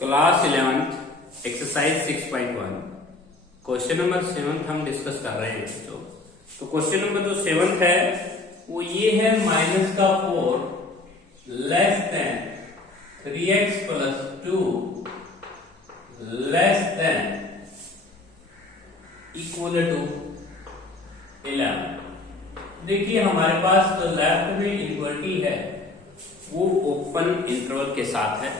Class 11th exercise 6.1 question number 7 हम discuss कर रहे हैं बच्चों। तो क्वेश्चन नंबर जो 7 है वो ये है माइनस का 4 less than 3x plus 2 less than equal to 11। देखिए हमारे पास जो लेफ्ट में इक्वलिटी है वो ओपन इंटरवल के साथ है।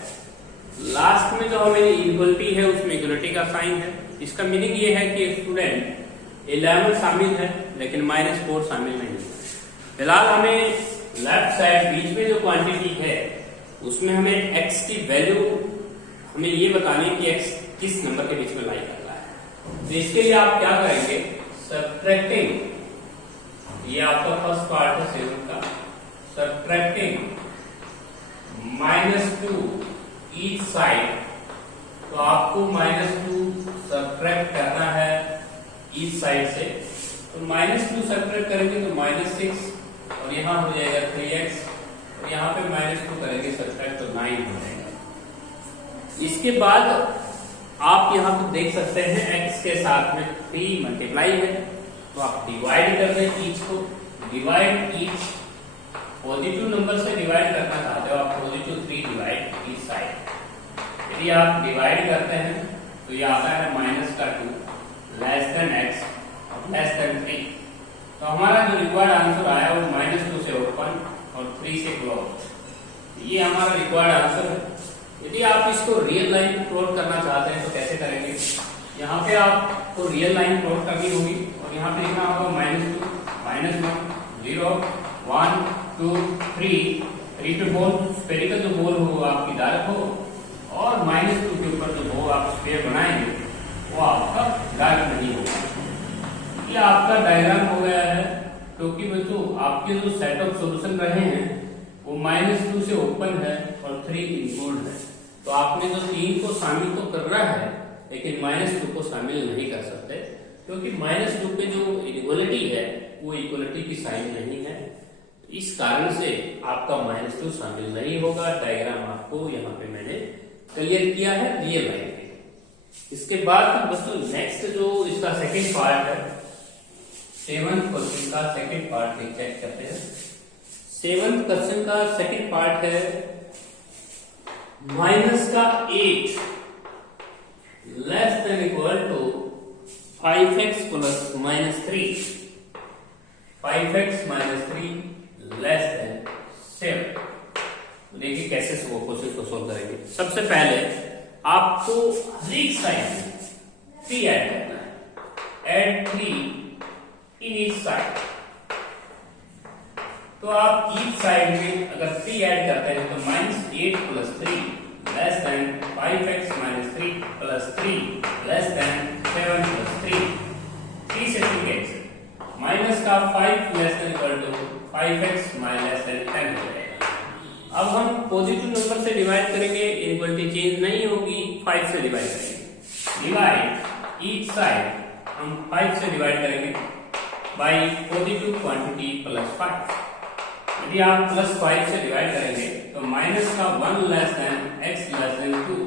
लास्ट में जो हमें इक्वलिटी है उसमें इक्वलिटी का साइन है। इसका मीनिंग ये है कि स्टूडेंट 11 शामिल है लेकिन -4 शामिल नहीं है। फिलहाल हमें लेफ्ट साइड बीच में जो क्वांटिटी है उसमें हमें x की वैल्यू हमें ये बतानी है कि x किस नंबर के बीच में लाई कर रहा है। तो इसके लिए आप क्या करेंगे, सब्ट्रैक्टिंग, ये आपका फर्स्ट पार्ट है 7 का, सब्ट्रैक्टिंग -2 ईच साइड। तो आपको -2 सब्ट्रैक्ट करना है ईच साइड से। तो -2 सब्ट्रैक्ट करेंगे तो -6 और यहाँ हो जाएगा 3x और यहाँ पे -2 करेंगे सब्ट्रैक्ट तो 9 हो जाएगा। इसके बाद आप यहाँ पे देख सकते हैं x के साथ में 3 मल्टीप्लाई है तो आप डिवाइड कर दें ईच को। डिवाइड ईच पॉजिटिव नंबर से डिवाइड करना चाहते हो आप, पॉजिटिव 3 डिवाइड ईच साइड। यदि आप डिवाइड करते हैं तो ये आता है -2 लेस देन x और लेस देन 3। तो हमारा जो रिक्वायर्ड आंसर आया वो -2 से ओपन और 3 से क्लोज। ये हमारा रिक्वायर्ड आंसर है। यदि आप इसको रियल लाइन प्लॉट करना चाहते हैं तो कैसे करेंगे, यहाँ पे आपको रियल लाइन प्लॉट करनी होगी और यहाँ पे लिखना होगा -2 -1 0 1 2 3 3 पे बॉल स्फेरिकल जो बॉल हो आपकी डार्क हो और -2 के ऊपर जो बॉल आप स्फीयर बनाएंगे वो आपका डार्क नहीं होगा। ये आपका डायग्राम हो गया है क्योंकि बच्चों आपके जो सेट ऑफ सॉल्यूशन रहे हैं वो -2 से ओपन है और 3 इंक्लूड है। तो आपने जो 3 को शामिल तो कर रहा है लेकिन -2 को शामिल नहीं कर सकते क्योंकि -2 पे जो इक्वलिटी है वो इक्वलिटी की साइन नहीं है। इस कारण से आपका -2 शामिल नहीं होगा। डायग्राम आपको यहाँ पे मैंने क्लियर किया है रियल लाइन पे। इसके बाद दोस्तों नेक्स्ट जो इसका सेकंड पार्ट है 7th क्वेश्चन का सेकंड पार्ट चेक करते हैं। 7th क्वेश्चन का सेकंड पार्ट है -8 less than equal to 5x plus -3 5x -3 less than 7। देखिए कैसे वो क्वेश्चन को सोल्व करेंगे। सबसे पहले आपको हर एक साइड में 3 ऐड करना है। Add 3 in each side. तो आप ईच साइड में अगर 3 ऐड करते हैं तो -8 plus 3 less than 5x -3 plus 3 less than 7 plus 3 3 से 3 कैंसिल। माइनस का 5 less than equal to 5x minus then 10 हो जाएगा। अब हम पॉजिटिव नंबर से डिवाइड करेंगे, इक्वलिटी चेंज नहीं होगी, 5 से डिवाइड करेंगे। डिवाइड ईच साइड हम 5 से डिवाइड करेंगे बाय पॉजिटिव क्वांटिटी प्लस 5। यदि आप प्लस 5 से डिवाइड करेंगे तो माइनस का 1 less than x less then 2।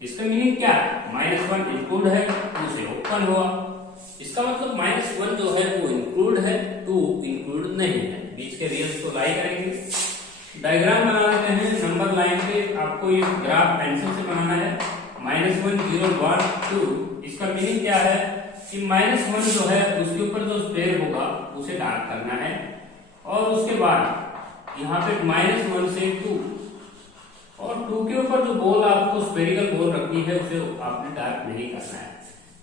इसका मीनिंग क्या है, -1 इंक्लूड है 2 से ओपन हुआ। इसका मतलब -1 जो है वो इंक्लूड है 2 इंक्लूड नहीं है। बीच के रियल्स को लाई करेंगे। डायग्राम बना लेते हैं। नंबर लाइन पे आपको ये ग्राफ पेंसिल से बनाना है। -1 0 1 2। इसका मीनिंग क्या है कि -1 जो है उसके ऊपर जो स्क्वायर होगा उसे डार्क करना है और उसके बाद यहाँ पे -1 से 2 और 2 के ऊपर जो बॉल आपको स्फेरिकल बॉल रखनी है उसे आपने डार्क नहीं करना है।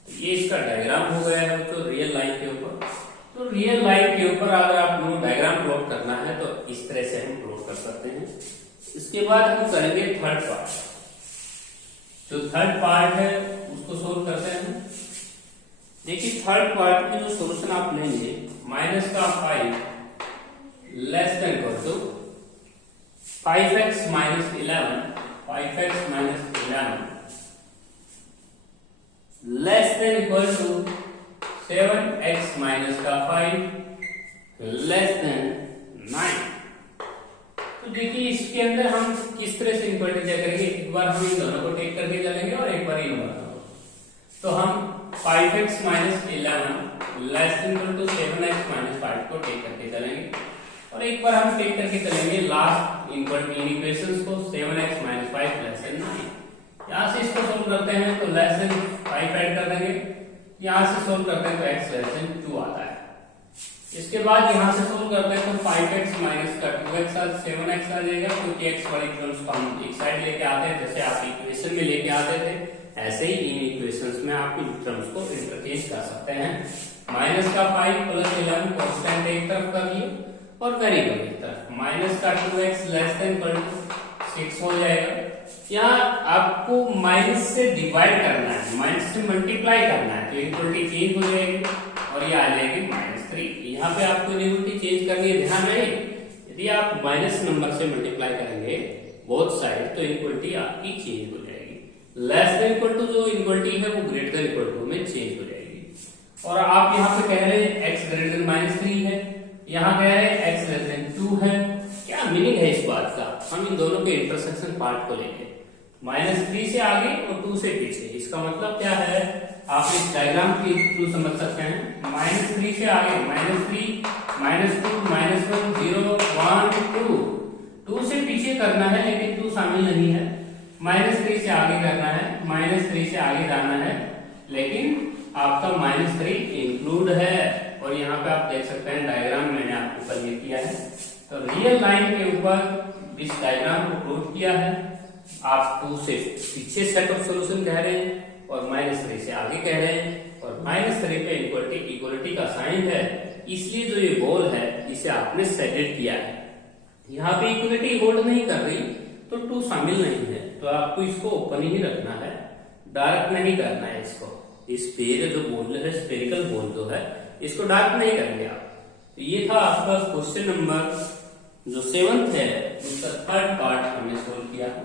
तो ये इसका डायग्राम हो गया है तो रियल लाइन के ऊपर। तो रियल लाइन के ऊपर अगर आप लोग डायग्राम प्लॉट करना है तो इस तरह से हम प्लॉट कर सकते हैं। इसके बाद हम करेंगे थर्ड पार्ट। जो थर्ड पार्ट है उसको सोल्व करते हैं। देखिए थर्ड पार्ट में जो सॉल्यूशन आप लेंगे -5 less than equal to 5x -11 5x -11 less than equal to 7x -5 less than 9। तो तो देखिए इसके अंदर हम किस तरह से इक्वलिटी चेक करेंगे, एक बार हम इन दोनों को टेक करके चलेंगे और एक बार इन दोनों को। तो हम 5x minus 11 less than equal to 7x minus 5 को टेक करके चलेंगे और एक बार हम टेक करके चलेंगे लास्ट इक्वेशंस को 7x माइनस 5 लेस देन 9। यहाँ से इसको सोल्व करते हैं तो लेस देन 5 ऐड कर देंगे, यहाँ से सोल्व करते हैं तो x लेस देन 2 आता है। इसके बाद यहाँ से सोल्व करते हैं तो 5x माइनस का 2x 7x आ जाएगा, क्योंकि x वाली टर्म्स को हम एक साइड लेके आते हैं, जैसे आप इक्वेशन में लेके आते थे ऐसे ही इन इक्वेशंस में आप इन टर्म्स को इंटरचेंज कर सकते हैं। माइनस का 5 प्लस 11 कांस्टेंट एक तरफ कर लिए और वेरिएबल एक तरफ, माइनस का 2x लेस देन 6 हो जाएगा। यहाँ आपको माइनस से डिवाइड करना है, माइनस से मल्टीप्लाई करना है, तो इक्वलिटी चेंज हो जाएगी और ये आ जाएगी -3। यहाँ पे आपको इक्वलिटी चेंज करनी है, ध्यान रहे यदि आप माइनस नंबर से मल्टीप्लाई करेंगे बोथ साइड तो इक्वलिटी आपकी चेंज हो जाएगी। लेस देन इक्वल टू जो इक्वलिटी है वो ग्रेटर देन इक्वल टू में चेंज हो जाएगी। और आप यहाँ पे कह रहे हैं x ग्रेटर देन -3 है, यहाँ कह रहे हैं x लेस देन 2 है। क्या मीनिंग है इस बात का, हम इन दोनों के इंटरसेक्शन पार्ट को लेंगे, -3 से आगे और 2 से पीछे। इसका मतलब क्या है आप इस डायग्राम के थ्रू समझ सकते हैं। -3 से आगे -3 -2 -1 0 1 2, 2 से पीछे करना है लेकिन 2 शामिल नहीं है। -3 से आगे करना है, -3 से आगे जाना है लेकिन आपका -3 इंक्लूड है। और यहाँ पे आप देख सकते हैं डायग्राम मैंने आपको ऊपर ये किया है, तो रियल लाइन के ऊपर इस डायग्राम को प्रूव किया है। आप 2 से पीछे सेट ऑफ सॉल्यूशन कह रहे हैं और -3 से आगे कह रहे हैं और -3 पे इक्वलिटी का साइन है, इसलिए जो ये बॉल है इसे आपने सेटेड किया है। यहाँ पे इक्वलिटी होल्ड नहीं कर रही तो 2 शामिल नहीं है, तो आपको इसको ओपन ही रखना है, डार्क नहीं करना है इसको। इस पेड़ जो बॉल है, स्फेरिकल बॉल जो है, इसको डार्क नहीं करेंगे आप। तो ये था आपका क्वेश्चन नंबर जो 7th है उसका 3rd पार्ट हमने सोल्व किया है।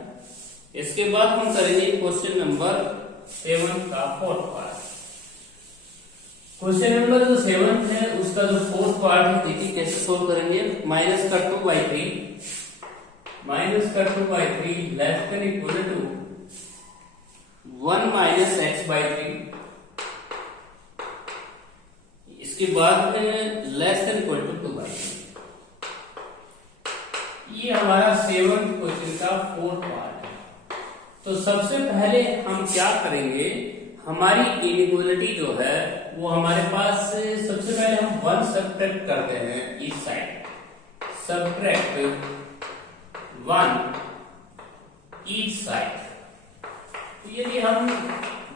इसके बाद हम करेंगे क्वेश्चन नंबर 7 का 4th पार्ट। क्वेश्चन नंबर जो 7th है उसका जो 4th पार्ट है, देखिए कैसे सोल्व करेंगे। माइनस का 2/3 less than equal to 1 minus x/3। इसके बाद लेस देन इक्वल टू 2/3। ये हमारा 7th क्वेश्चन का 4th पार्ट है। तो सबसे पहले हम क्या करेंगे, हमारी इनइक्वालिटी जो है वो हमारे पास सबसे पहले हम 1 सब्ट्रैक्ट करते हैं इस साइड, सब्ट्रैक्ट 1 ईच साइड। यदि हम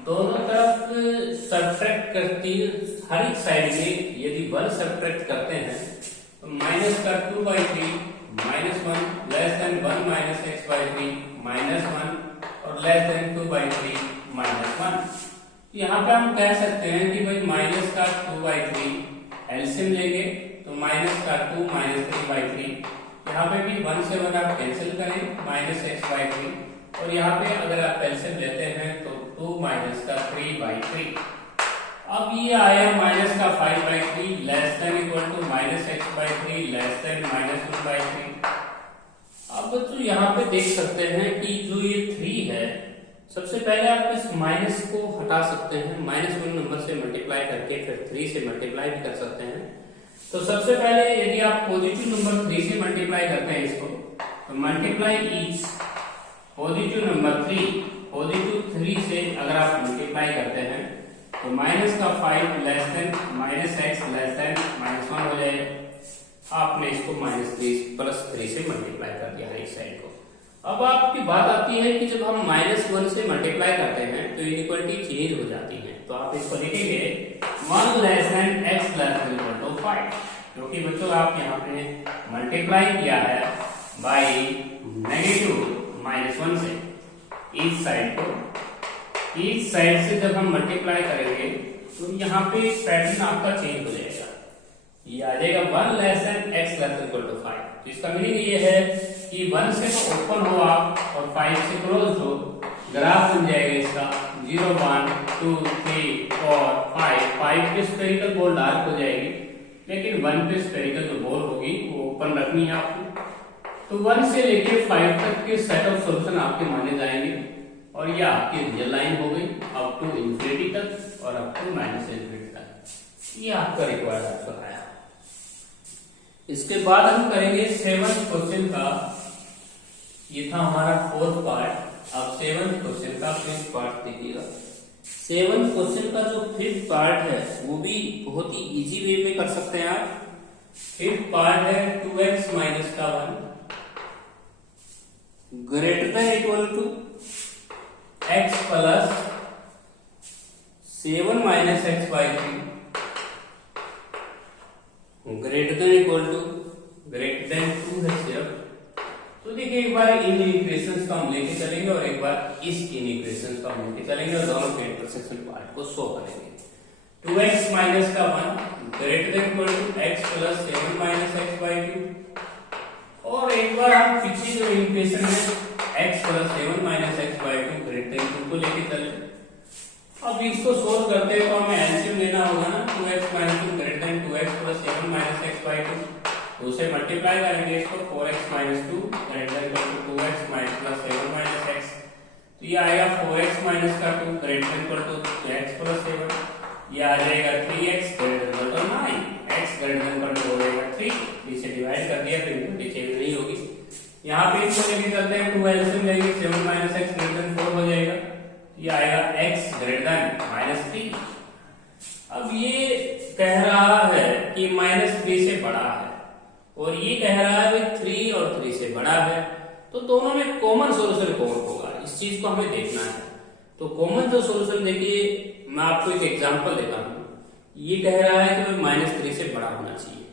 दोनों तरफ सब्ट्रैक्ट करती हर एक साइड में यदि 1 सब्ट्रैक्ट करते हैं तो माइनस का 2/3 -1 लेस देन 1 माइनस x/3 -1 और लेस देन 2/3 -1। यहाँ पे हम कह सकते हैं कि भाई माइनस का 2/3 एलसीएम लेंगे तो माइनस का 2 -3/3। यहाँ पे भी 1 से 1 आप कैंसिल करें -x/3 और यहाँ पे अगर आप एलसीएम लेते हैं तो 2 माइनस का 3/3। अब ये आया माइनस का 5/3 less than equal to -x/3 less than -1/3। अब बच्चों यहाँ पे देख सकते हैं कि जो ये 3 है, सबसे पहले आप इस माइनस को हटा सकते हैं, -1 नंबर से मल्टीप्लाई करके फिर 3 से मल्टीप्लाई भी कर सकते हैं। तो सबसे पहले यदि आप पॉजिटिव नंबर 3 से मल्टीप्लाई करते हैं इसको, तो मल्टीप्लाई ईच पॉजिटिव नंबर 3 से अगर आप मल्टीप्लाई करते हैं तो माइनस का 5 less than -x less then -1 हो जाएगा। आपने इसको -3 + 3 से मल्टीप्लाई कर दिया है इस साइड को। अब आपकी बात आती है कि जब हम -1 से मल्टीप्लाई करते हैं तो इनइक्वालिटी चेंज हो जाती है, तो आप इसको लिखेंगे 1 less than x less than equal to 5, क्योंकि बच्चों आप यहाँ पे मल्टीप्लाई किया है बाय -1 से इस साइड को। इस साइड से जब हम मल्टीप्लाई करेंगे तो यहाँ पे पैटर्न आपका चेंज हो जाएगा, ये आ जाएगा 1 less than x less than equal to 5। तो इसका मीनिंग ये है कि 1 से तो ओपन हो आप और 5 से क्लोज हो, ग्राफ बन जाएगा इसका 0 1 2 3 4 5 पे स्फेरिकल बॉल डार्क हो जाएगी, लेकिन 1 पे स्फेरिकल जो बॉल होगी वो ओपन रखनी है आपको। तो 1 से लेके 5 तक के सेट ऑफ सॉल्यूशन आपके माने जाएंगे और ये आपकी रियल लाइन हो गई अप टू इंफिनिटी तक और अप टू माइनस इंफिनिटी तक। ये आपका रिक्वायर्ड आंसर आया। इसके बाद हम करेंगे 7th क्वेश्चन का। ये था हमारा 4th पार्ट। अब 7th क्वेश्चन का 5th पार्ट देखिएगा। 7th क्वेश्चन का जो 5th पार्ट है वो भी बहुत ही इजी वे में कर सकते हैं आप। 5th पार्ट है 2x माइनस का 1 greater than equal to x plus 7 minus x by 3 greater than equal to greater than 2 है सिर्फ। तो देखिए एक बार इन इक्वेशंस को हम लेके चलेंगे और एक बार इस इन इक्वेशंस को हम लेके चलेंगे और दोनों के इंटरसेक्शन पार्ट को सो करेंगे। 2x माइनस का 1 greater than equal to x plus 7 minus x by 2 और एक बार हम पिछली जो इक्वेशन में x plus 7 minus x by 2 greater than 2 को लेके चले। अब इसको सोल्व करते हैं तो हमें एलसीएम लेना होगा ना। 2x minus 2 greater than 2x plus 7 minus x by 2 उसे मल्टीप्लाई करेंगे इसको 4x minus 2 greater than equal to 2x minus plus 7 minus x। तो ये आएगा 4x माइनस का 2 greater than equal to x plus 7। ये आ जाएगा 3x greater than equal to 9 x greater than equal to हो जाएगा 3। इसे डिवाइड कर दिया फिर इनवर्टी चेंज नहीं होगी। यहाँ पे इसको लेके चलते हैं 2 एलसीएम लेंगे 7 माइनस x ग्रेटर देन 4 हो जाएगा। ये आएगा x ग्रेटर देन माइनस 3। अब ये कह रहा है कि माइनस 3 से बड़ा है और ये कह रहा है भाई 3 और 3 से बड़ा है। तो दोनों में कॉमन सॉल्यूशन कौन होगा इस चीज को हमें देखना है। तो कॉमन जो सॉल्यूशन देखिए मैं आपको एक एग्जांपल देता हूं। ये कह रहा है कि माइनस 3 से बड़ा होना चाहिए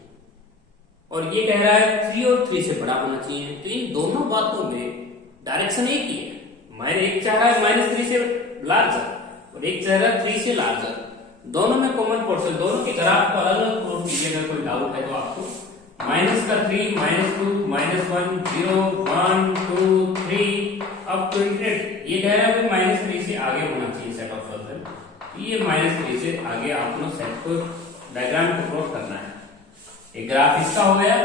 और ये कह रहा है 3 और 3 से बड़ा होना चाहिए। तो इन दोनों बातों में डायरेक्शन एक ही है। मैंने एक चाह रहा है माइनस 3 से लार्जर और एक चाह रहा है 3 से लार्जर। दोनों में कॉमन पोर्शन दोनों के ग्राफ को अलग अलग प्लॉट कीजिए। अगर कोई डाउट है तो आपको माइनस का 3 माइनस 2 माइनस 1 0 1 2 3 अब तो ये कह रहा है माइनस 3 से आगे होना चाहिए सेट ऑफ सॉल्यूशन। ये माइनस 3 से आगे आपको सेट को डायग्राम को प्लॉट करना है। एक ग्राफ इसका हो गया।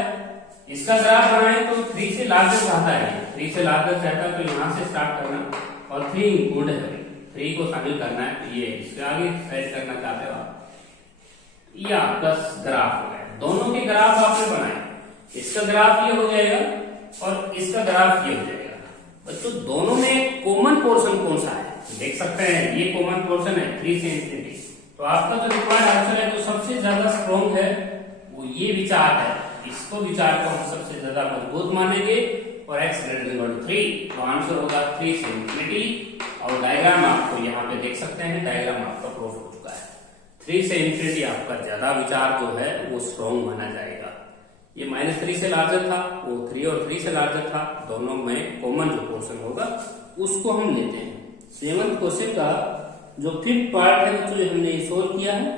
इसका ग्राफ बनाए तो 3 से लार्जर चाहता है 3 से लार्जर चाहता है तो यहां से स्टार्ट करना और 3 इंक्लूड है 3 को शामिल करना है। ये इसके आगे सेट करना चाहते हो आप। ये आपका ग्राफ हो गया। दोनों के ग्राफ आपने बनाए। इसका ग्राफ ये हो जाएगा और इसका ग्राफ ये हो जाएगा। बच्चों दोनों में कॉमन पोर्शन कौन सा है देख सकते हैं। ये कॉमन पोर्शन है 3 से इंफिनिटी। तो आपका जो रिक्वायर्ड आंसर है जो सबसे ज्यादा स्ट्रॉन्ग है वो ये विचार है। इसको विचार को हम सबसे ज्यादा मजबूत मानेंगे और x greater than equal to 3 तो आंसर होगा 3 से इंफिनिटी। और डायग्राम आपको यहाँ पे देख सकते हैं। डायग्राम आपका प्रूफ हो चुका है। 3 से इंफिनिटी आपका ज्यादा विचार जो है वो स्ट्रॉन्ग माना जाएगा। ये माइनस 3 से लार्जर था वो 3 और 3 से लार्जर था। दोनों में कॉमन जो पोर्शन होगा उसको हम लेते हैं। 7th क्वेश्चन का जो 5th पार्ट है बच्चों जो हमने सोल्व किया है।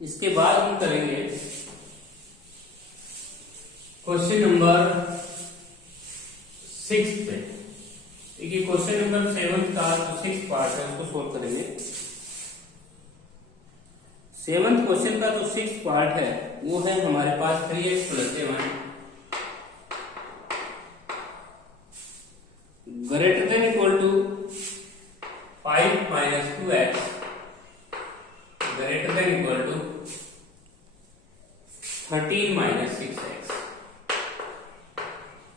इसके बाद हम करेंगे क्वेश्चन नंबर 6 पे। देखिए क्वेश्चन नंबर 7 का जो 6th पार्ट है उसको सोल्व करेंगे। 7th क्वेश्चन का जो 6th पार्ट है वो है हमारे पास 3x plus 7 greater than equal to 5 minus 2x greater than equal to 13 minus 6x।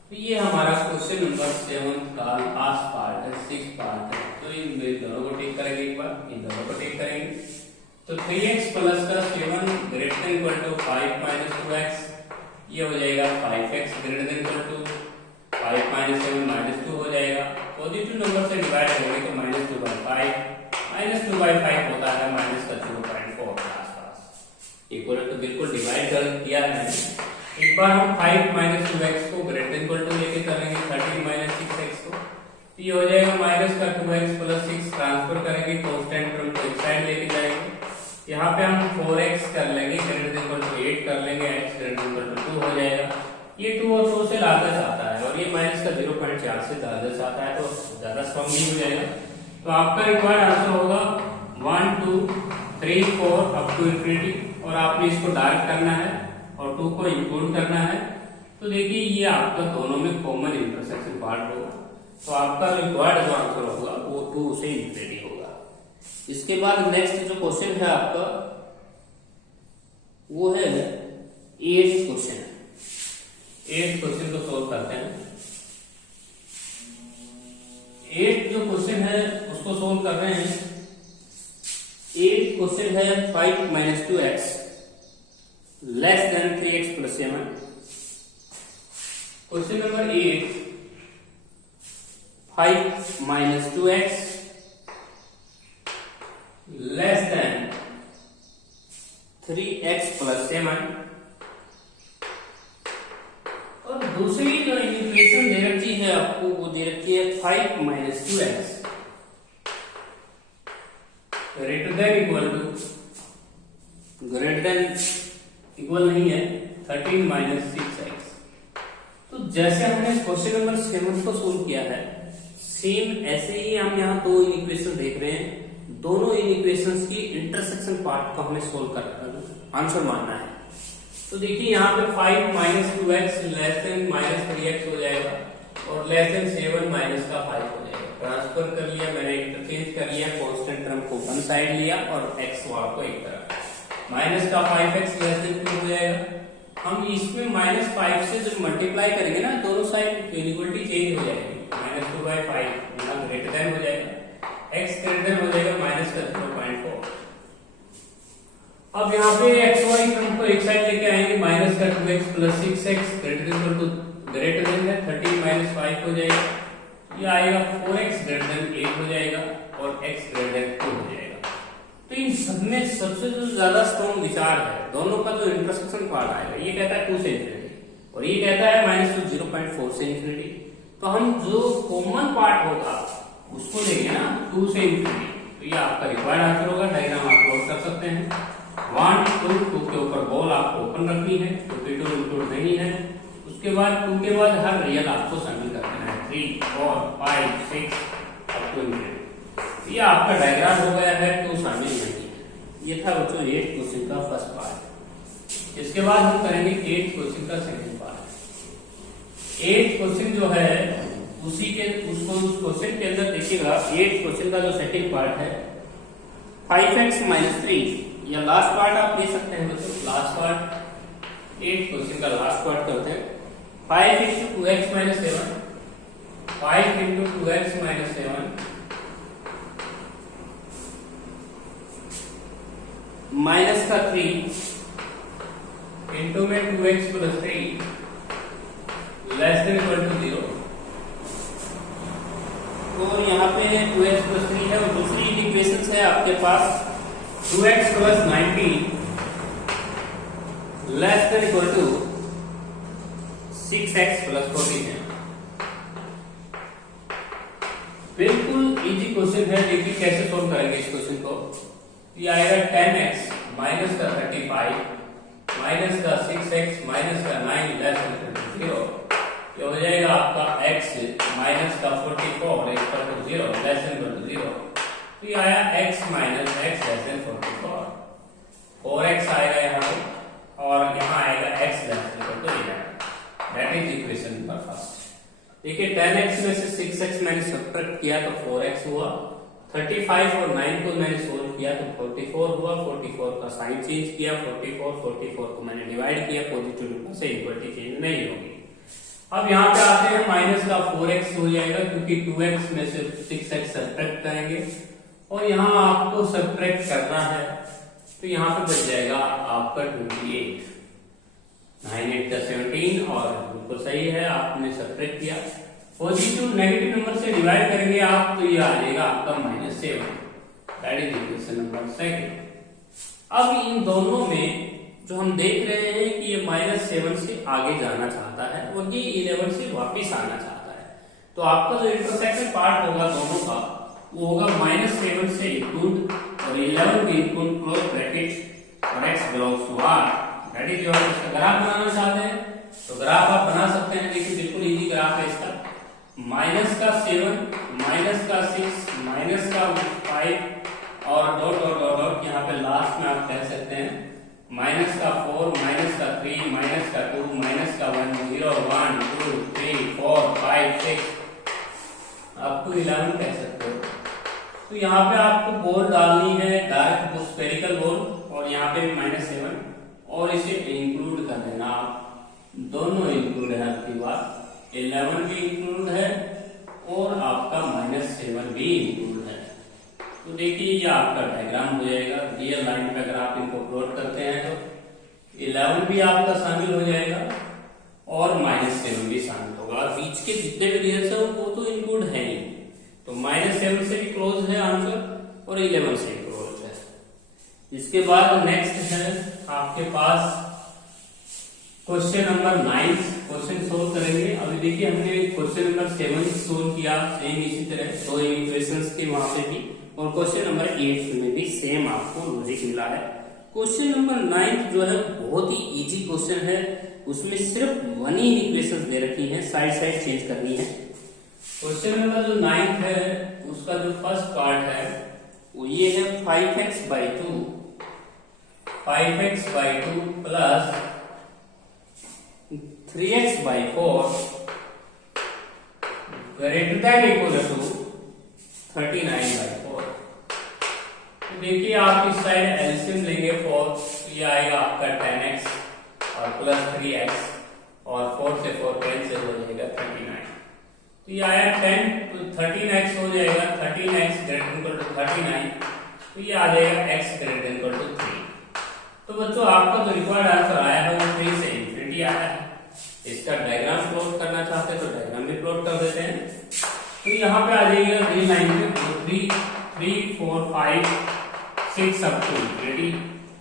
तो ये हमारा क्वेश्चन नंबर 7 का लास्ट पार्ट है 6th पार्ट है। तो इन दोनों को टेक करेंगे एक बार इन दोनों को टेक करेंगे। तो 3x प्लस का 7 greater than equal to 5 minus 2x ये हो जाएगा 5x greater than equal to 5 minus 7 minus 2 हो जाएगा। पॉजिटिव नंबर से डिवाइड करेंगे तो माइनस 2 बाई 5 माइनस 2 बाई 5 होता है माइनस का 0.4 के आसपास। इक्वल टू बिल्कुल डिवाइड कर दिया है। एक बार हम 5 माइनस 2x को ग्रेटर देन इक्वल टू लेके चलेंगे 13 माइनस 6x को। तो ये हो जाएगा माइनस का 2x प्लस 6 ट्रांसफर करेंगे कांस्टेंट टर्म को एक साइड लेके जाएंगे। यहाँ पे हम 4x कर लेंगे ग्रेटर देन इक्वल टू 8 कर लेंगे x greater than equal to 2 हो जाएगा। ये 2 और 2 से लार्जर आता है और ये माइनस का 0.4 से लार्जर आता है तो ज्यादा स्ट्रॉन्ग नहीं हो जाएगा। तो आपका रिक्वायर्ड आंसर होगा 1 2 3 4 अप टू इंफिनिटी, और आपने इसको डायरेक्ट करना है और 2 को इंक्लूड करना है। तो देखिए ये आपका दोनों में कॉमन इंटरसेक्शन पार्ट होगा, तो आपका रिक्वायर्ड जो आंसर होगा वो 2 से इंफिनिटी होगा। इसके बाद नेक्स्ट जो क्वेश्चन है आपका वो है 8th क्वेश्चन। 8th क्वेश्चन को सोल्व करते हैं। 8th जो क्वेश्चन है उसको सोल्व कर रहे हैं। 8th क्वेश्चन है 5 minus 2x less than 3x plus 7। Question number 8, 5 minus 2x less than 3x plus 7, और दूसरी जो इक्वेशन दे रखी है आपको वो दे रखी है 5 minus 2x greater than equal नहीं है 13 minus 6x। तो जैसे हमने क्वेश्चन नंबर 7 को सोल्व किया है, सेम ऐसे ही हम यहाँ दो इक्वेशन देख रहे हैं। दोनों इन इक्वेशंस की इंटरसेक्शन पार्ट को हमें सोल्व कर आंसर मानना है। तो देखिए यहाँ पे 5 minus 2x less than minus 3x हो जाएगा, और लेस देन 7 minus का 5 हो जाएगा। ट्रांसफर कर लिया मैंने, इंटरचेंज कर लिया, कांस्टेंट टर्म को वन साइड लिया और x वाला को एक तरफ। माइनस का 5x लेस देन 2 हो जाएगा। हम इसमें -5 से जब मल्टीप्लाई करेंगे ना दोनों साइड, इक्वलिटी चेंज हो जाएगी। -2/5 यहाँ ग्रेटर देन हो जाएगा, x ग्रेटर देन हो जाएगा माइनस का 0.4। अब यहाँ पे एक्स वाई टर्म को एक साइड लेके आएंगे, माइनस का 2x plus 6x greater than है 13 minus 5 हो जाएगा। ये आएगा 4x ग्रेटर देन 8 हो जाएगा और x ग्रेटर देन 2 हो जाएगा। तो इन सब में सबसे जो ज्यादा स्ट्रॉन्ग विचार है दोनों का जो इंटरसेक्शन पार्ट आएगा, ये कहता है 2 से इंफिनिटी और ये कहता है -0.4 से इंफिनिटी। तो हम जो कॉमन पार्ट होगा उसको लेंगे ना 2 से इंफिनिटी। तो ये आपका रिक्वायर्ड आंसर होगा। डायग्राम आप प्लॉट कर सकते हैं। 1 2 के ऊपर बॉल आपको ओपन रखनी है, तो P2 इंक्लूड नहीं है। उसके बाद 2 के बाद हर रियल आपको शामिल कर देना है, 3 4 5 6 अप टू इंफिनिटी। ये आपका डायग्राम हो गया है, 2 शामिल नहीं है। ये था बच्चों 8th क्वेश्चन का फर्स्ट पार्ट। इसके बाद हम करेंगे 8th क्वेश्चन का सेकंड पार्ट। 8th क्वेश्चन जो है उस क्वेश्चन के अंदर देखिएगा, 8th क्वेश्चन का जो सेकंड पार्ट है 5x minus 3, या लास्ट पार्ट आप ले सकते हैं बच्चों। लास्ट पार्ट 8th क्वेश्चन का लास्ट पार्ट करते हैं। 5 into 2x minus 7, 5 into 2x minus 7 minus का 3 इंटू में 2x plus 3 less than equal to 0। तो यहाँ पे 2x plus 3 है और दूसरी इक्वेशन है आपके पास 2x plus 19 less than equal to 6x plus 14 है। बिल्कुल इजी क्वेश्चन है। देखिए कैसे सोल्व करेंगे इस क्वेश्चन को। ये आएगा 10x माइनस का 35 माइनस का 6x माइनस का 9 लेस देन 0। ये हो जाएगा आपका x माइनस का 44 इक्वल टू 0 लेस देन 0। तो ये आया x minus x less then 44। 4x आएगा यहाँ पे और यहाँ आएगा x less then 11। That is equation number first. देखिए 10x में से 6x मैंने सब्ट्रैक्ट किया तो 4x हुआ। 35 और 9 को मैंने सोल्व किया तो 44 हुआ। 44 का साइन चेंज किया, 44 को मैंने डिवाइड किया, पॉजिटिव नंबर से इक्वलिटी चेंज नहीं होगी। अब यहाँ पे आते हैं, माइनस का 4x हो जाएगा क्योंकि 2x में से 6x सब्ट्रैक्ट करेंगे और यहाँ आपको सब्ट्रैक्ट करना है तो यहाँ पे बच जाएगा आपका 28। 9 8 का 17 और बिल्कुल सही है, आपने सब्ट्रैक्ट किया। पॉजिटिव नेगेटिव नंबर से डिवाइड करेंगे आप तो ये आ जाएगा आपका -7। That is equation number second. अब इन दोनों में जो हम देख रहे हैं कि ये -7 से आगे जाना चाहता है और ये 11 से वापस आना चाहता है, तो आपका जो इंटरसेक्शन पार्ट होगा दोनों का वो होगा -7 से इंक्लूड और 11 के इंक्लूड क्लोज ब्रैकेट और x belongs to r। That is your. इसका ग्राफ बनाना चाहते हैं तो ग्राफ आप बना सकते हैं। देखिए बिल्कुल इजी ग्राफ है इसका। माइनस का 7 माइनस का 6 माइनस का 5 और डॉट डॉट डॉट डॉट यहाँ पे लास्ट में आप कह सकते हैं माइनस का 4, माइनस का 3, माइनस का 2, माइनस का 1, 0, 1, 2, 3, 4, 5, 6 अप टू 11 कह सकते हो। तो यहाँ पे आपको बॉल डालनी है, डायरेक्ट स्फेरिकल बॉल, और यहाँ पे भी -7 और इसे इंक्लूड कर देना आप, दोनों इंक्लूड है आपकी बात, 11 भी इंक्लूड है और आपका -7 भी इंक्लूड है। तो देखिए ये आपका डायग्राम हो जाएगा। रियल लाइन पे अगर आप इनको प्लॉट करते हैं तो 11 भी आपका शामिल हो जाएगा और -7 भी शामिल होगा, और बीच के जितने भी रियल्स है वो तो इंक्लूड है ही। तो -7 से भी क्लोज है आंसर और 11 से भी क्लोज है। इसके बाद नेक्स्ट है आपके पास क्वेश्चन नंबर 9। क्वेश्चन सोल्व करेंगे। अभी देखिए हमने क्वेश्चन नंबर 7 सोल्व किया, सेम इसी तरह 2 इक्वेशंस के वहां पे भी, और क्वेश्चन नंबर 8 में भी सेम आपको लॉजिक मिला है। क्वेश्चन नंबर 9 जो है बहुत ही इजी क्वेश्चन है, उसमें सिर्फ 1 ही इक्वेशंस दे रखी हैं, साइड साइड चेंज करनी है। क्वेश्चन नंबर जो 9 है उसका जो फर्स्ट पार्ट है वो ये है 5x/2 plus 3x/4 greater than equal to 39/4। तो देखिए आप इस साइड एलसीएम लेंगे 4, तो ये आएगा आपका 10x और प्लस 3x, और 4 से 4 कैंसिल हो जाएगा 39। तो ये आया 10, तो 13x हो जाएगा, 13x greater than equal to 39, तो ये आ जाएगा x greater than equal to 3। तो बच्चों आपका जो रिक्वायर्ड आंसर आया है वो 3 से इंफिनिटी आया है। इसका डायग्राम प्लॉट करना चाहते हैं तो डायग्राम भी प्लॉट कर देते हैं। तो यहाँ पे आ जाएगा ग्रीन लाइन पे 3, 4, 5, 6 अप टू इंफिनिटी।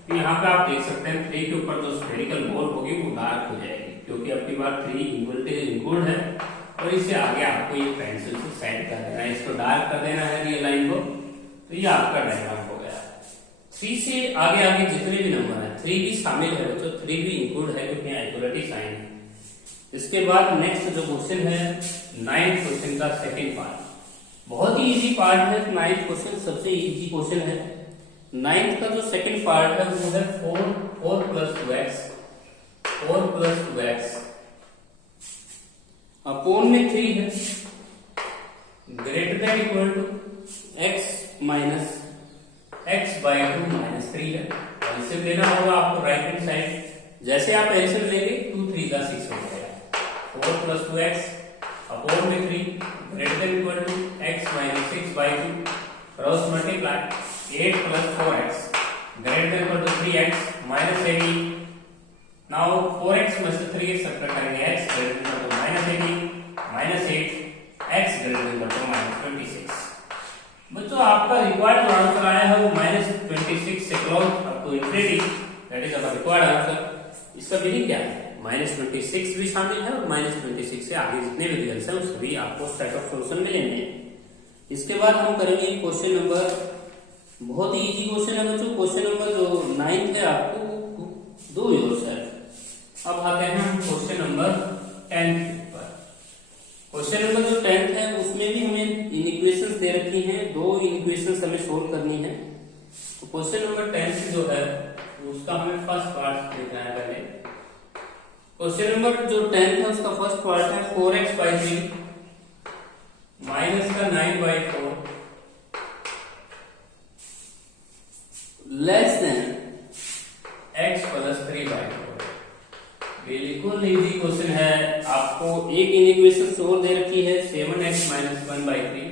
तो यहाँ पे आप देख सकते हैं 3 के ऊपर जो स्फेरिकल बॉल होगी वो डार्क हो जाएगी, क्योंकि अब की बार 3 वोल्टेज इंक्लूड है, और इससे आगे आपको ये पेंसिल से सेट कर देना है, इसको डार्क कर देना है रियल लाइन को। तो ये आपका डायग्राम हो गया। 3 से आगे आगे जितने भी नंबर है 3 भी शामिल है बच्चों, 3 भी इंक्लूड है क्योंकि यहाँ इक्वलिटी साइन है। इसके बाद नेक्स्ट जो क्वेश्चन है 9th क्वेश्चन का सेकंड पार्ट, बहुत ही इजी पार्ट है। 9th क्वेश्चन सबसे इजी क्वेश्चन है। 9th का जो सेकंड पार्ट है वो है 4 प्लस 2x अपोन में 3 है, greater than equal to x minus x/2 minus 3 है। एलसीएम लेना होगा आपको राइट हैंड साइड, जैसे आप एलसीएम लेंगे 2 3 का 6 हो जाएगा। 4 प्लस 2x अपोन में 3 greater than equal to x minus 6/2 cross multiply 8 plus 4x greater than equal to 3x minus 80। Now 4x में से 3x सब्ट्रैक्ट करेंगे, x greater than equal to minus 80 minus 8 x greater than equal to minus 26। बच्चों आपका required answer आया है वो -26 से close up to infinity, that is our required answer. इसका मीनिंग क्या है? -26 भी शामिल है और -26 से आगे जितने भी रिजल्ट्स हैं उस सभी आपको सेट ऑफ सॉल्यूशन मिलेंगे। इसके बाद हम करेंगे क्वेश्चन नंबर, बहुत ही इजी क्वेश्चन है बच्चों। क्वेश्चन नंबर जो 9 है आपको डू योरसेल्फ। अब आते हैं हम क्वेश्चन नंबर 10 पर। क्वेश्चन नंबर जो 10 है उसमें भी हमें इक्वेशंस दे रखी हैं, 2 इक्वेशंस हमें सोल्व करनी है। तो क्वेश्चन नंबर 10 जो है उसका हमें फर्स्ट पार्ट देखना है पहले। क्वेश्चन नंबर जो 10 है उसका फर्स्ट पार्ट है 4x/3 माइनस का 9/4 लेस देन x प्लस 3/4। बिल्कुल इजी क्वेश्चन है। आपको एक इक्वेशन और दे रखी है 7x minus 1/3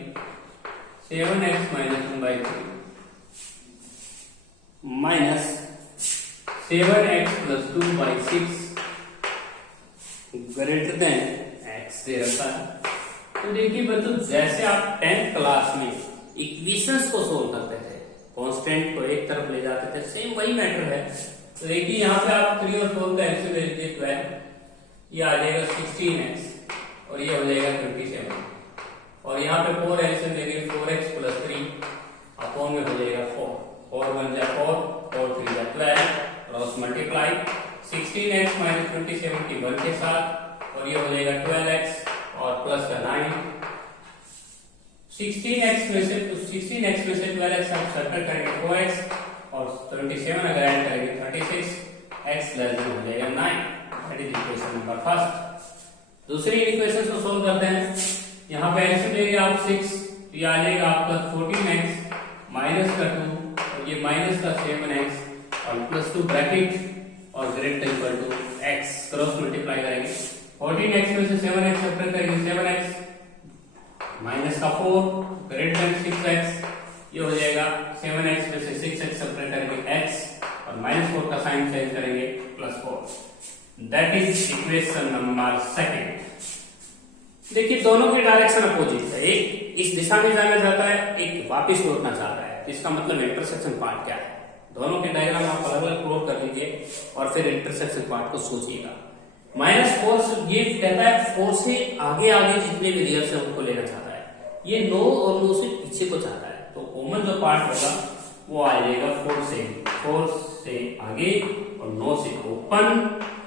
minus 7x plus 2/6 greater than x दे रखा है। तो देखिए बच्चों जैसे आप 10th क्लास में इक्वेशंस को सोल्व करते थे, कांस्टेंट को एक तरफ ले जाते थे, सेम वही मैटर है। तो देखिए यहाँ पे आप 3 और 4 का एलसीएम ले लीजिए 12, ये आ जाएगा 16x और ये हो जाएगा 27, और यहाँ पे 4 एलसीएम लेंगे 4x प्लस 3 अपॉन में हो जाएगा 4 1 जा 4 4 3 जा 12 क्रॉस मल्टीप्लाई 16x माइनस 27 की 1 के साथ, और ये हो जाएगा 12x और प्लस का 9 16x में से 12x आप सब्ट्रैक्ट करेंगे 4x और 27 अगर ऐड करेंगे 36x लेस देन हो जाएगा 9। That is equation number first. दूसरी इक्वेशन को सोल्व करते हैं। यहाँ पे एलसीएम लेंगे आप 6, तो ये आ जाएगा आपका 14x माइनस का 2 और ये माइनस का 7x और प्लस 2 ब्रैकेट और greater equal to x cross multiply करेंगे। 14x में से 7x सब्ट्रैक्ट करेंगे 7x माइनस का 4 ग्रेटर देन 6x, ये हो जाएगा 7x में से 6x सब्ट्रैक्ट करेंगे x और -4 का साइन चेंज करेंगे +4। That is equation number second. देखिए दोनों के डायरेक्शन अपोजिट है, एक इस दिशा में जाना चाहता है, एक वापस लौटना चाहता है। इसका मतलब इंटरसेक्शन पार्ट क्या है? दोनों के डायग्राम आप अलग अलग प्लॉट कर लीजिए और फिर इंटरसेक्शन पार्ट को सोचिएगा। -4 ये कहता है 4 से आगे आगे जितने भी रियल्स है उनको लेना चाहता है, ये 9 और 9 से पीछे को चाहता है। तो कॉमन जो पार्ट होगा वो आ जाएगा 4 से आगे और 9 से ओपन।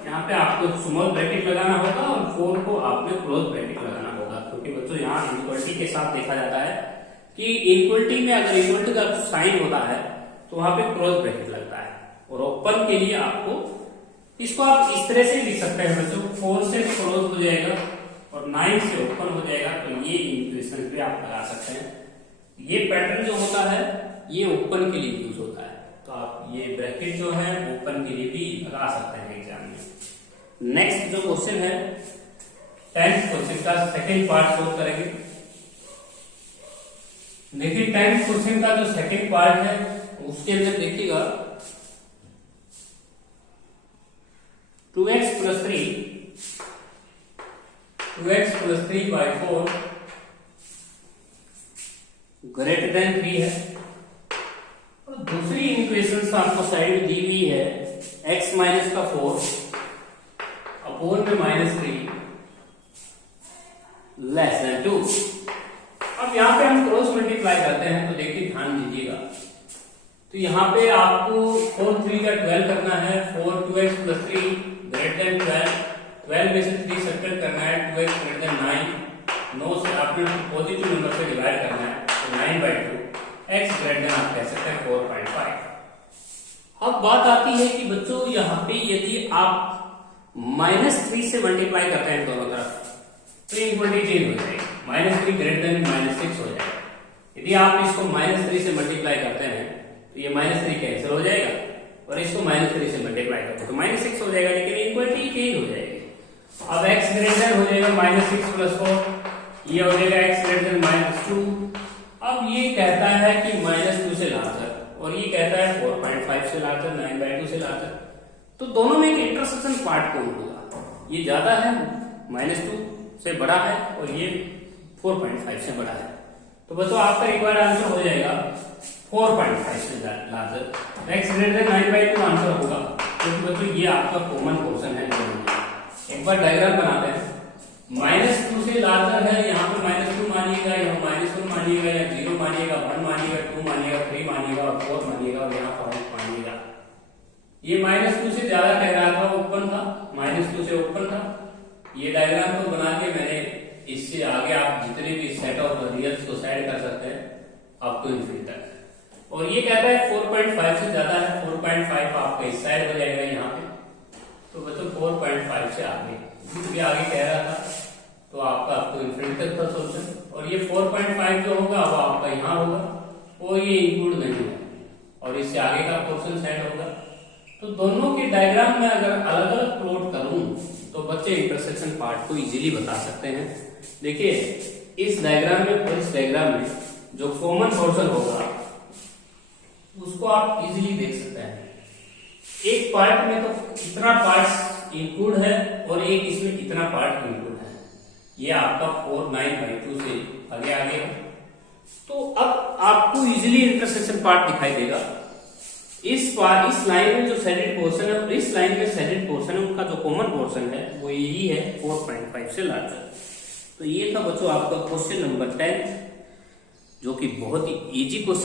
यहाँ पे आपको स्मॉल ब्रैकेट लगाना होगा और 4 को आपने क्लोज ब्रैकेट लगाना होगा, क्योंकि बच्चों यहाँ इक्वलिटी के साथ देखा जाता है कि इक्वलिटी में अगर इक्वलिटी का साइन होता है तो वहां पे क्लोज ब्रैकेट लगता है। और ओपन के लिए आपको इसको आप इस तरह से लिख सकते हैं बच्चों, 4 से क्लोज हो जाएगा और 9 से ओपन हो जाएगा। तो ये इक्वेशन पे आप लगा सकते हैं। ये पैटर्न जो होता है ये ओपन के लिए यूज होता है, तो आप ये ब्रैकेट जो है ओपन के लिए भी लगा सकते हैं एग्जाम में। नेक्स्ट जो क्वेश्चन है 10th क्वेश्चन का सेकंड पार्ट सोल्व करेंगे। देखिए 10th क्वेश्चन का जो सेकंड पार्ट है उसके अंदर देखिएगा 2x plus 3 by 4 greater than 3 है। और दूसरी इक्वेशन आपको साइड में दी हुई है x माइनस का 4 अपॉन में -3 लेस देन 2। अब यहाँ पे हम क्रॉस मल्टीप्लाई करते हैं, तो देखिए ध्यान दीजिएगा। तो यहाँ पे आपको 4 3 का 12 करना है, 4 2x plus 3 ग्रेटर देन 12 में से 3 सब्ट्रैक्ट करना है, 2x ग्रेटर देन 9 से आपने पॉजिटिव नंबर से डिवाइड करना है, तो 9/2 x ग्रेटर देन आप कह सकते हैं 4.5। अब बात आती है कि बच्चों यहाँ पे यदि आप -3 से मल्टीप्लाई करते हैं दोनों तरफ तो इक्वलिटी चेंज हो जाएगी, -3 ग्रेटर देन -6 हो जाएगा। यदि आप इसको -3 से मल्टीप्लाई करते हैं तो ये -3 कैंसिल हो जाएगा और इसको -3 से मल्टीप्लाई करते हैं तो -6 हो जाएगा, लेकिन इक्वलिटी चेंज हो जाएगी। अब x ग्रेटर हो जाएगा -6 + 4, ये हो जाएगा x ग्रेटर देन -2। अब ये कहता है कि -2 से लार्जर और ये कहता है 4.5 से लार्जर, 9/2 से लार्जर। तो दोनों में एक इंटरसेक्शन पार्ट कौन होगा? ये ज्यादा है, -2 से बड़ा है और ये 4.5 से बड़ा है। तो बच्चों आपका एक बार आंसर हो जाएगा 4.5 से larger, x greater then 9/2 answer होगा, क्योंकि बच्चों ये आपका कॉमन पोर्शन है। एक बार डायग्राम बनाते हैं। -2 से लार्जर है, यहाँ पे -2 मानिएगा, यहाँ -1 मानिएगा, या 0 मानिएगा, 1 मानिएगा, 2 मानिएगा, 3 मानिएगा और 4 मानिएगा और यहाँ 5 मानिएगा। ये -2 से ज्यादा कह रहा था, ओपन था, -2 से ओपन था। ये डायग्राम तो बना के मैंने, इससे आगे आप जितने भी सेट ऑफ रियल्स को सेट कर सकते हैं अप टू इनफिनिटी तक। और ये कहता है 4.5 से ज्यादा है, 4.5 आपका इस साइड हो जाएगा यहाँ पे। तो बच्चों 4.5 से आगे भी आगे कह रहा था, तो आपका अप टू इनफिनिटी तक का सोल्यूशन। और ये 4.5 जो होगा वो आपका यहाँ होगा और ये इंक्लूड नहीं है और इससे आगे का पोर्शन सेट होगा। तो दोनों के डायग्राम में अगर अलग अलग प्लॉट करूं तो बच्चे इंटरसेक्शन पार्ट को इजीली बता सकते हैं। देखिए इस डायग्राम में और इस डायग्राम में जो कॉमन पोर्शन होगा उसको आप इजीली देख सकते हैं। एक पार्ट में तो इतना पार्ट इंक्लूड है और एक इसमें इतना पार्ट इंक्लूड है। ये आपका 4 9/2 से आगे आ गया। तो अब आपको इजीली इंटरसेक्शन पार्ट दिखाई देगा। इस लाइन में जो शेडेड पोर्शन है और इस लाइन में शेडेड पोर्शन है, उनका जो कॉमन पोर्शन है वो यही है 4.5 से लार्जर। तो ये था बच्चों आपका क्वेश्चन नंबर 10, जो कि बहुत ही इजी क्वेश्चन